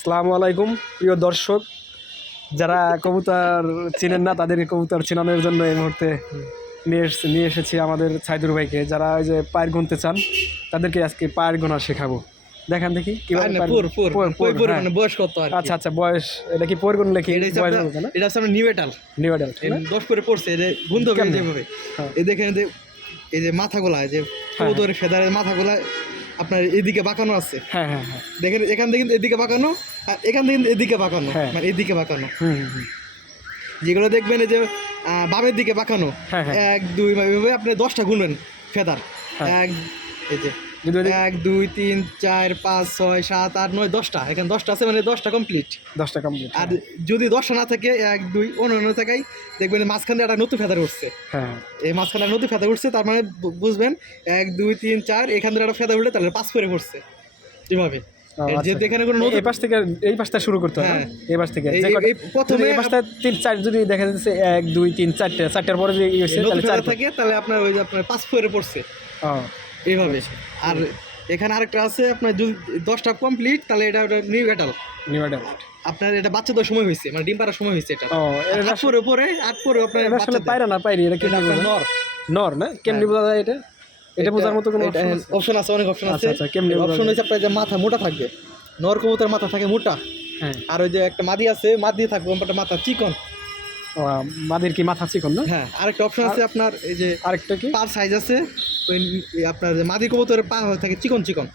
আসসালামু আলাইকুম প্রিয় দর্শক, যারা কবুতর চেনেন না তাদেরকে কবুতর চেনানোর জন্য এই মুহূর্তে নিয়ে এসেছি আমাদের সাইদুর ভাইকে। যারা ওই যে পায়ের গুনতে চান তাদেরকে আজকে পায়ের গোনা শেখাবো। দেখান দেখি কিভাবে বয়স কত? আচ্ছা আচ্ছা, বয়স এটা কি পয়ের গুন লেখি? এটা হচ্ছে আপনার নিউমেটাল। 10 করে পড়ছে, এটা গুনতে হবে যেভাবে। এই দেখেন এই যে মাথাগুলা, এই যে কবুতরের ফেদারের মাথাগুলা আপনার এদিকে বাঁকানো আছে। হ্যাঁ হ্যাঁ হ্যাঁ, দেখেন এখান থেকে এদিকে বাঁকানো, আর এখান থেকে এদিকে বাঁকানো, মানে এদিকে বাঁকানো। যেগুলো দেখবেন এই যে বামের দিকে বাঁকানো, 1 2 এভাবে আপনি 10টা গুনবেন ফেদার। এই যে 1 2 3 4 5 6 7 8 9 10টা, এখানে 10টা আছে, মানে 10টা কমপ্লিট। আর যদি 10টা না থাকে 1 2 অন্য থাকাই দেখবেন মাঝখানে একটা নতুন ফেদার উঠছে। এই মাঝখানে নতুন ফেদার উঠছে, তার মানে বুঝবেন 1 2 3 4 এখান থেকে একটা ফেদার উঠলে তাহলে 5 করে পড়ছে। এভাবে যেহেতু এখানে কোনো এই পাশ থেকে এই পাশটা শুরু করতে হবে। এই পাশ থেকে প্রথমে এই পাশটা 3 4 যদি দেখা যাচ্ছে 1 2 3 4টার পরে যদি তাহলে 4 থাকে, তাহলে আপনার ওই যে আপনার 5 করে পড়ছে এইভাবে। আর এখানে আরেকটা আছে, আপনার যদি 10টা কমপ্লিট তাহলে এটা নিউমেটাল। আপনার এটা বাচ্চাদের সময় হয়েছে, মানে ডিম পাড়ার সময় হয়েছে। এটা উপরে 8 পরে আপনার আসলে পায়রা না পাইরি, এটা কি নর না? কেমনি বোঝা যায় এটা? এটা বোঝার মতো কোনো অপশন আছে? অনেক অপশন আছে। আচ্ছা, কেমনি অপশন হচ্ছে আপনার যে মাথা মোটা থাকবে, নর কবুতর মাথা থাকে মোটা। আর ওই যে একটা মাদি আছে, মাদি থাকবে মাথা চিকন। মাদির কি মাথা চিকন না? হ্যাঁ, আরেকটা অপশন আছে আপনার, এই যে আরেকটা কি পার সাইজ আছে। ওই আপনার মাদি কবুতরের পা থাকে চিকন চিকন।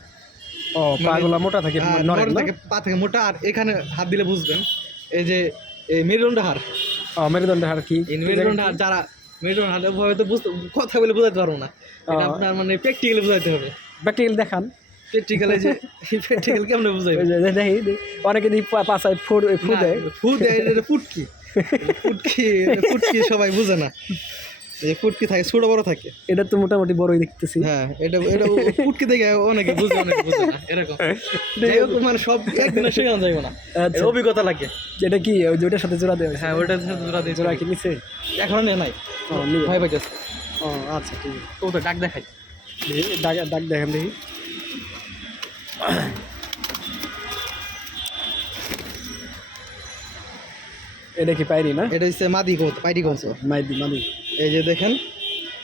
পাগুলা মোটা থাকে, নরের থাকে পা থাকে মোটা। আর এখানে হাত দিলে বুঝবেন, এই যে এই মেরুদণ্ড হাড়। মেরুদণ্ড হাড় কি? মেরুদণ্ড হাড়, যারা মেরুদণ্ড হাড় হয়তো কথা বলে বোঝাতে পারবো না, আপনার মানে প্র্যাকটিক্যালি বোঝাতে হবে। প্র্যাকটিক্যাল দেখান। প্র্যাকটিক্যালে যে প্র্যাকটিক্যাল কেমনে বুঝাই? দেখি অনেকে পাশায় ফু দেয়। ফুটকি সবাই বুঝে না। ফুটকি থাকে, ছোট বড় থাকে। এটা তো মোটামুটি বড়ই দেখতেছি। হ্যাঁ, এটা ফুটকি দেখে অনেকে বুঝে, অনেকে বুঝে না এরকম। মানে সব একদিনে শেখানো যাবে না, অভিজ্ঞতা লাগে। এটা কি ওইটার সাথে জোড়া দেওয়া? হ্যাঁ, ওইটার সাথে জোড়া দিয়ে। জোড়া কি নিচে? এখনো নেই নাই, ভয় পাইতেছে। আচ্ছা ঠিক আছে, তো ডাক দেখাই। ডাক দেখেন দেখি। এটা কি পাইরি না? এটা হচ্ছে মাদি কবুতর, পাইরি কবুতর। মাদি। এই যে দেখেন,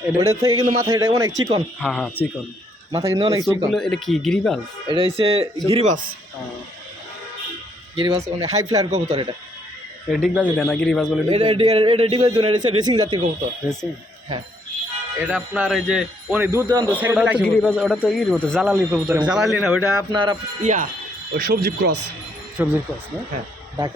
এটা থেকে কিন্তু মাথা এটা অনেক চিকন। হ্যাঁ চিকন মাথা কিন্তু অনেক চিকন। এটা কি গিরিবাজ? এটা হচ্ছে গিরিবাজ। গিরিবাজ মানে হাই ফ্লায়ার কবুতর। এটা ডিগবাজি দেয় না, গিরিবাজ বলে। এটা ডিগবাজ দেয় না, এটা রেসিং জাতীয় কবুতর। রেসিং? হ্যাঁ। এটা আপনার এই যে অনেক দূর দূরান্ত গিরিবাজ, ওটা তো জালালি কবুতর। জালালি না, ওটা আপনার ওই সবজি ক্রস না? হ্যাঁ, ডাক